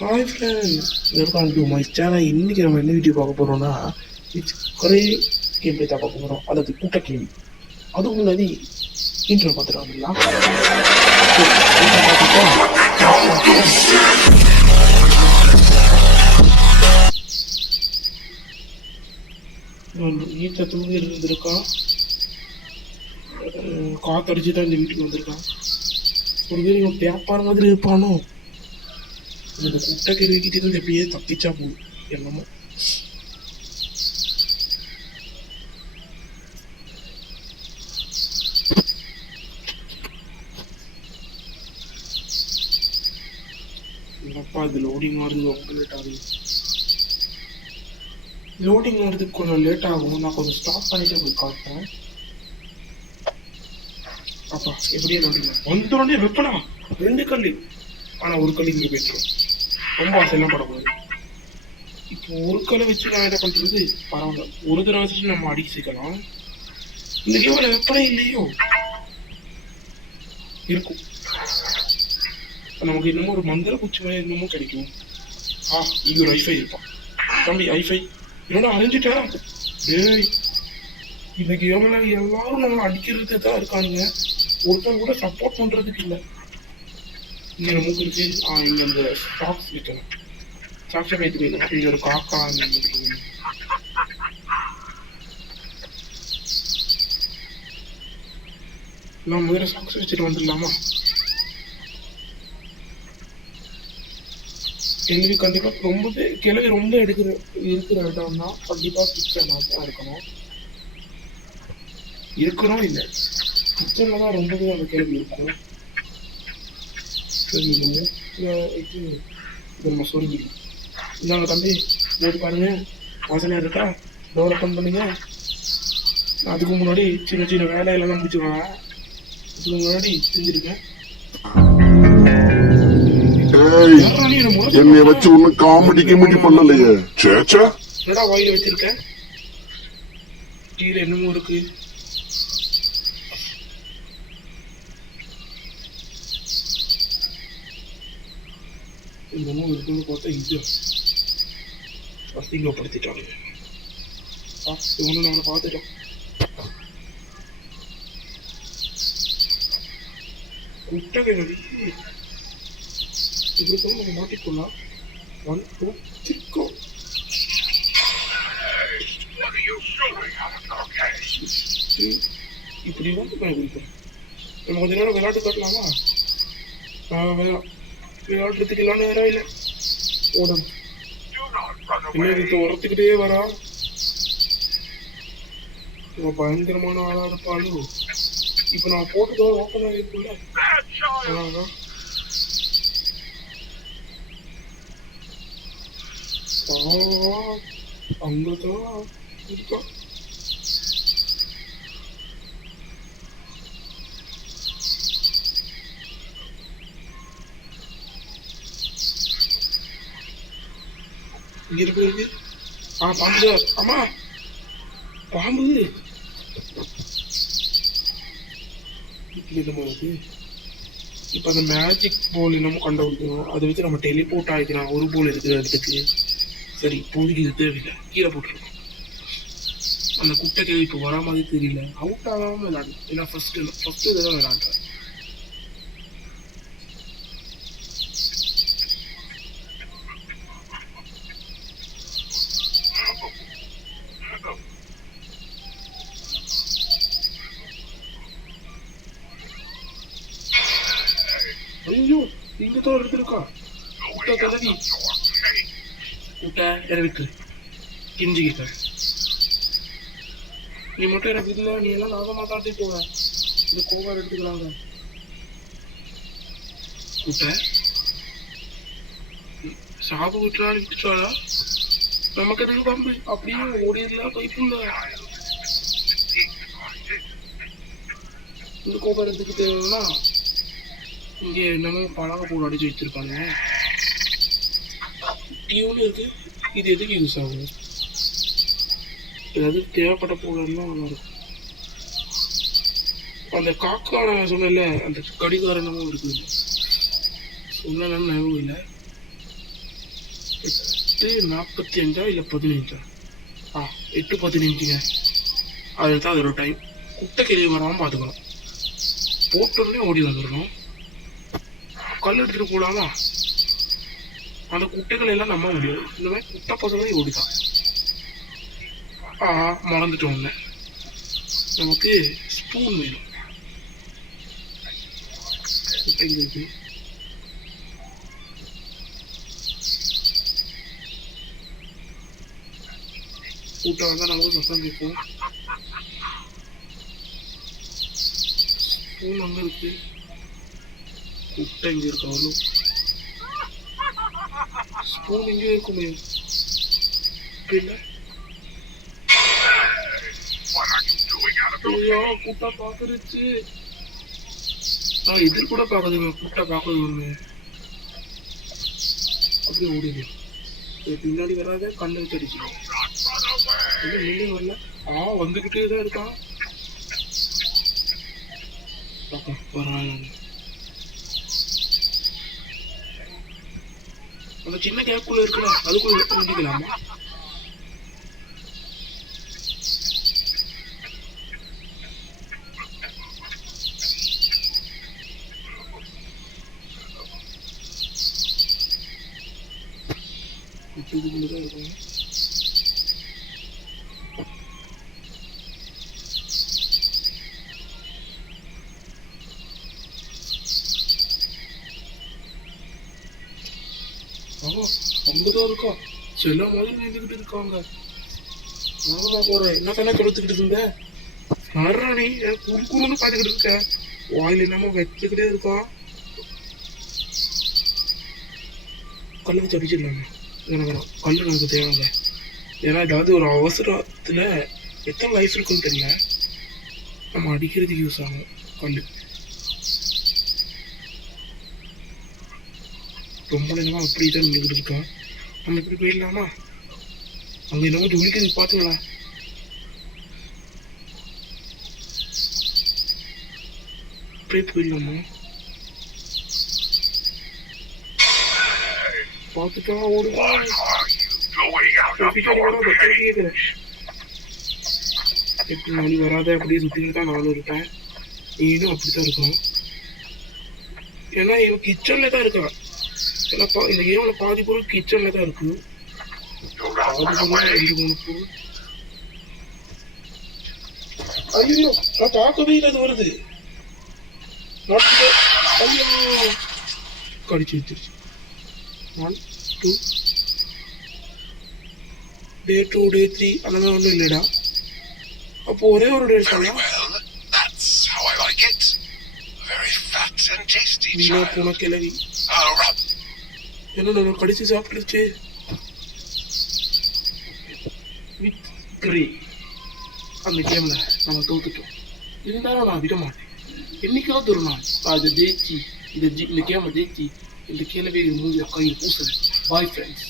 Hi friends, welcome to my channel. இன்றைக்கி நம்ம என்ன வீடியோ பார்க்க போகிறோம்னா, இட்ஸ் குறை கேம் பிளே தான் பார்க்க போகிறோம். அதாவது கூட்ட கேள்வி. அதுக்கு முன்னாடி இன்ட்ரோ பார்த்துட்டு வந்துடலாம். வீட்டில் தூங்கி இருந்திருக்கான், காத்தடிச்சு தான் இந்த வீட்டுக்கு வந்திருக்கான். ஒரு பேர் இவன் பேப்பார மாதிரி இருப்பானோ. இந்த கூட்ட கேள்விக்கிட்டே இருந்து எப்படியே தப்பிச்சா போகுது என்னமோ. அப்பா இது லோடிங் ஆகுது, ரொம்ப லேட் ஆகுது. லோடிங் ஆகிறதுக்கு கொஞ்சம் லேட் ஆகும். நான் கொஞ்சம் ஸ்டாப் பண்ணிட்டு போய் காட்டுறேன். அப்பா எப்படியே லோடிங் வந்தோடனே வெப்பனா 2 கல், ஆனால் ஒரு கல் இங்கே போயிட்டுரும். ரொம்ப ஆசையெல்லாம் படக்கூடாது. இப்போ ஒரு கல்லை வச்சு நான் என்ன பண்ணுறது? பரவாயில்ல, ஒரு தடவை வச்சுட்டு நம்ம அடிக்க சேர்க்கலாம். இந்த கேமில் வெப்பனே இல்லையோ இருக்கும். நமக்கு இன்னமும் ஒரு மந்திர குச்சி மாதிரி இன்னமும் கிடைக்கும். இங்க ஒரு ஐஃபை இருப்பான். தம்பி ஐஃபை என்னோட அழிஞ்சிட்டேன். டேய், இந்த கேம்ல எல்லாரும் நம்ம அடிக்கிறதுக்கு தான் இருக்கானுங்க. ஒருத்தர் கூட சப்போர்ட் பண்றதுக்கு இல்லை. இங்க நமக்கு இருக்கு. இங்க அந்த ஸ்டாக்ஸ் வைக்கணும். ஸ்டாக்ஸை வைத்து வைக்கணும். இங்க ஒரு காக்கா நான் முதல்ல ஸ்டாக்ஸ் வச்சுட்டு வந்துடலாமா? கேள்வி கண்டிப்பா கேள்வி ரொம்ப இருக்கிற இடம்னா கண்டிப்பா கிச்சனா தான் இருக்கணும் இல்லை கிச்சன்ல தான் ரொம்பவே அந்த கேள்வி இருக்கும். நம்ம சொல்லி இந்தாங்க தம்பி, போட்டு பாருங்க, வாசனையா இருக்கா, டெவலப்மெண்ட் பண்ணுங்க. அதுக்கு முன்னாடி சின்ன சின்ன வேலையெல்லாம் முடிச்சுக்கோங்க. அதுக்கு முன்னாடி செஞ்சிருக்கேன். என்னை வச்சு ஒண்ணு காமெடி பண்ணலையே. என்னடா வாயில வச்சிருக்கேன்? கீழே என்னமோ இருக்கு. என்னமோ இருக்குன்னு பார்த்தா இது அசிங்கப்படுத்திட்டாங்க. இவனு நம்மளை பார்த்துட்டோம். குட்டகை இப்படி நம்ம மாட்டிக்கொள்ளலாம். 1 2 3 இப்படி வந்து பயன்படுத்தேன். நம்ம கொஞ்ச நேரம் விளையாட்டு காட்டலாமா? விளையாட்டுறதுக்கு எல்லாம் நேரம் இல்லை. ஓடும் என்ன உரத்துக்கிட்டே வரா. பயங்கரமான ஆளா இருப்பாளு. இப்ப நான் போட்டு ஓப்பன் ஆகிருக்குல்ல. அங்கதான் இருக்கா. இங்க இருக்கு. பாம்பு சார். ஆமா பாம்பு. இப்ப அந்த மேஜிக் போல் என்னமோ கண்டுபிடிக்கணும். அதை வச்சு நம்ம டெலிபோர்ட் ஆகிக்கலாம் ஒரு போல் இருக்கிற இடத்துக்கு. சரி, இப்போதைக்கு இது தேவையில்லை, கீழே போட்டுருக்கோம். அந்த குட்டை கேள்வி இப்போ வரா மாதிரி தெரியல. அவுட் ஆகாம விளையாடும். ஏன்னா ஃபர்ஸ்ட் இதுதான் விளையாடுறேன். ஐயோ, இங்கதான் எடுத்துருக்கா குட்டை கிளவி. குட்டை இறவிட்டு கெஞ்சிக்கிட்ட. நீ மட்டும் எனக்கு இல்லை, நீ எல்லாம் நாகமா தாண்டி போவ. இந்த கோவா எடுத்துக்கலாங்க. குட்டை சாபு விட்டுறான்னு விட்டுட்டாளா? நமக்கு எதுக்கு பம்பு? அப்படியே ஓடிடலாம் பைப்புங்க. இந்த கோபா எடுத்துக்கு தேவைன்னா இங்கே என்னமோ பழக பூ அடிச்சு வச்சிருப்பாங்க. டியூன்னு இருக்கு. இது எதுக்கு யூஸ் ஆகும்? ஏதாவது தேவைப்பட்ட பூலாம் நல்லா இருக்கும். அந்த காக்கா நான் சொன்னல, அந்த கடிகாரணமும் இருக்குது. சொன்ன ஞாபகம் இல்லை. 8:45 இல்லை 15? 8:15ங்க. அதுதான் அதோட டைம். குட்டை கேள்வி வராமல் பார்த்துக்கணும். போட்டோடனே ஓடி வந்துடணும். கல் எடுத்துட்டு போலாமா? அந்த குட்டைகள் எல்லாம் நம்ப முடியாது. இந்த மாதிரி குட்டை பசங்களே ஓடிதான். மறந்துட்டோம் ஒண்ணு. நமக்கு ஸ்பூன் வேணும். குட்டைங்க இருக்கு. கூட்டம் வந்தா நமக்கு சத்தம் கேட்போம். ஸ்பூன் அங்க இருக்கு. குட்டை இங்க இருக்கு. அவ்வளோ ஸ்பூன் இங்கே இருக்குமே. இல்ல ஐயோ குட்டை பாக்குறச்சு. எதிர் கூட பாக்குதுங்க. குட்டை பாக்குது ஒண்ணு. அப்படியே ஓடிடு. பின்னாடி வராத கண்ணை வச்சு அடிச்சு. முன்னே வரல. வந்துகிட்டே தான் இருக்கான். வராங்க. அந்த சின்ன கேப்புக்குள்ள இருக்குல்ல, அதுக்குள்ள எடுத்து நின்றுக்கலாமா? இதுக்குள்ளதான் இருக்கும். அங்கதான் இருக்கா. சில மாதிரி நின்றுகிட்டு இருக்காங்க. நானுமா போறேன். என்ன தானே கொடுத்துக்கிட்டு இருந்த? நீ குறுக்குன்னு பாத்துக்கிட்டு இருக்க. வாயில் என்னமோ வச்சுக்கிட்டே இருக்கான். கல்லு வச்சு அடிச்சிடலாங்க. கல்லு நமக்கு தேவைங்க. ஏன்னா ஏதாவது ஒரு அவசரத்துல எத்தனை லைஃப் இருக்குன்னு தெரியல. நம்ம அடிக்கிறதுக்கு யூஸ் ஆகும் கல்லு. ரொம்ப நேரமா அப்படிதான் நின்றுகிட்டு இருக்கான். நம்ம இப்படி போயிடலாமா? அங்க என்னமோ ஜொலிக்குது பாத்துங்களா? அப்படியே போயிடலாமா? பார்த்துட்டா ஓடுவா. எப்படி நாளி வராத அப்படியே சுத்திட்டு தான் நானும் இருப்பேன். நீனும் அப்படித்தான் இருக்கணும். ஏன்னா இவன் கிச்சன்ல தான் இருக்கான். ஏன்னா இந்த கேம்ல பாதி பொருள் கிச்சன்ல தான் இருக்கு. ஐயோ நான் பார்க்கவே இல்லை. அது வருது. ஐயோ கடிச்சு வச்சிருச்சு. 1 2 day 2 day 3 அந்த மாதிரி ஒன்றும் இல்லைடா. அப்போ ஒரே ஒரு டே சொல்லலாம். போன கிளவி என்ன கடிச்சு சாப்பிட்டுருச்சு. விக்டரி. அந்த கேம்ல நம்ம தோத்துட்டோம். இருந்தாலும் நான் விட மாட்டேன். என்னைக்காவது ஒரு நாள் அதை ஜெயிச்சு இந்த கேமை ஜெயிச்சு இந்த கேள்வி மூஞ்சி கையில் பூசுறேன். Bye friends.